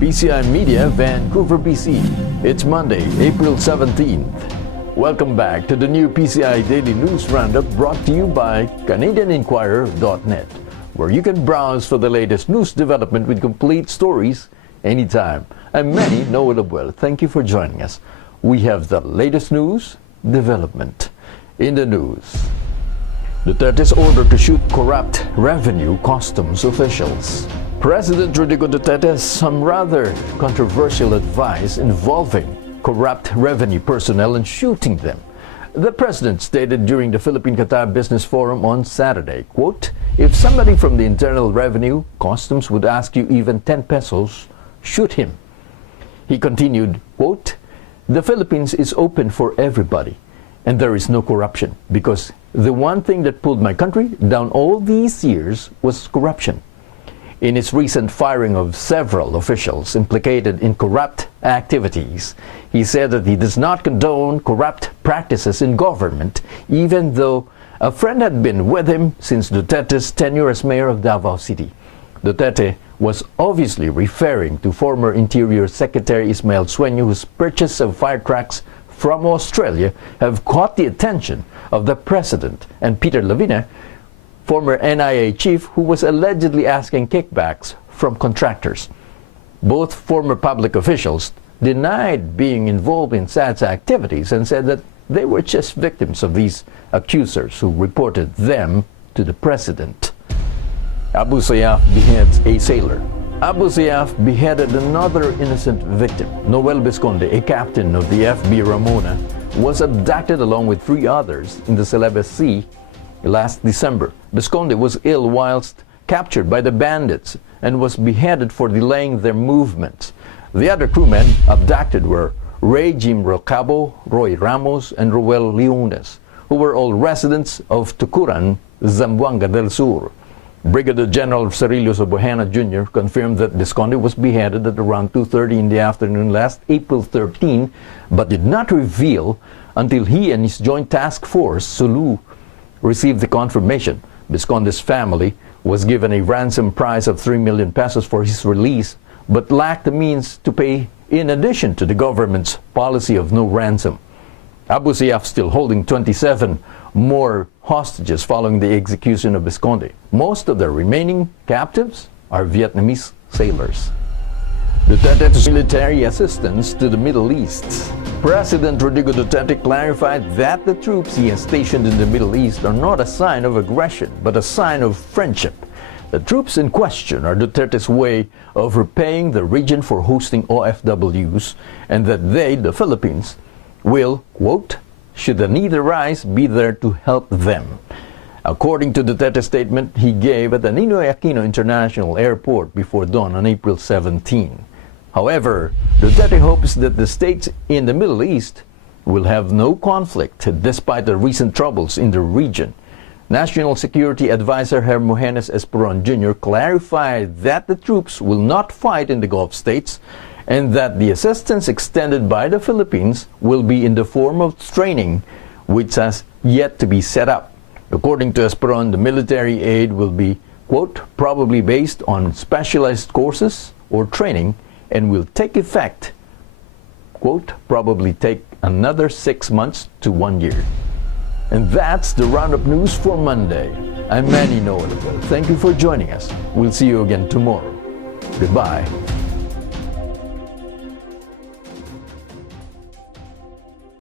PCI Media, Vancouver, BC. It's Monday, April 17th. Welcome back to the new PCI Daily News Roundup brought to you by CanadianInquirer.net, where you can browse for the latest news development with complete stories anytime. And many know it well. Thank you for joining us. We have the latest news development in the news. Duterte's order to shoot corrupt revenue customs officials. President Rodrigo Duterte has some rather controversial advice involving corrupt revenue personnel and shooting them. The president stated during the Philippine-Qatar Business Forum on Saturday, quote, "If somebody from the Internal Revenue Customs would ask you even 10 pesos, shoot him." He continued, quote, "The Philippines is open for everybody, and there is no corruption, because the one thing that pulled my country down all these years was corruption." In its recent firing of several officials implicated in corrupt activities, he said that he does not condone corrupt practices in government, even though a friend had been with him since Duterte's tenure as mayor of Davao City. Duterte was obviously referring to former Interior Secretary Ismael Sueño, whose purchase of fire trucks from Australia have caught the attention of the president, and Peter Lavina, former NIA chief, who was allegedly asking kickbacks from contractors. Both former public officials denied being involved in SAD's activities and said that they were just victims of these accusers who reported them to the president. Abu Sayaff beheads a sailor. Abu Sayaff beheaded another innocent victim. Noel Visconde, a captain of the FB Ramona, was abducted along with 3 others in the Celebes Sea last December. Visconde was ill whilst captured by the bandits and was beheaded for delaying their movements. The other crewmen abducted were Ray Jim Rocabo, Roy Ramos, and Roel Leones, who were all residents of Tucuran, Zamboanga del Sur. Brigadier General Cerillo Sobuhana Jr. confirmed that Visconde was beheaded at around 2:30 in the afternoon last April 13, but did not reveal until he and his Joint Task Force, Sulu, received the confirmation. Visconde's family was given a ransom price of 3 million pesos for his release, but lacked the means to pay in addition to the government's policy of no ransom. Abu Sayaff still holding 27 more hostages following the execution of Visconde. Most of the remaining captives are Vietnamese sailors. Duterte's military assistance to the Middle East. President Rodrigo Duterte clarified that the troops he has stationed in the Middle East are not a sign of aggression, but a sign of friendship. The troops in question are Duterte's way of repaying the region for hosting OFWs, and that they, the Philippines, will, quote, "should the need arise, be there to help them." According to Duterte's statement he gave at the Ninoy Aquino International Airport before dawn on April 17. However, Duterte hopes that the states in the Middle East will have no conflict despite the recent troubles in the region. National Security Advisor Hermogenes Esperon Jr. clarified that the troops will not fight in the Gulf states and that the assistance extended by the Philippines will be in the form of training, which has yet to be set up. According to Esperon, the military aid will be, quote, "probably based on specialized courses or training, and will take effect," quote, "probably take another 6 months to 1 year." And that's the Roundup News for Monday. I'm Manny Noel. Thank you for joining us. We'll see you again tomorrow. Goodbye.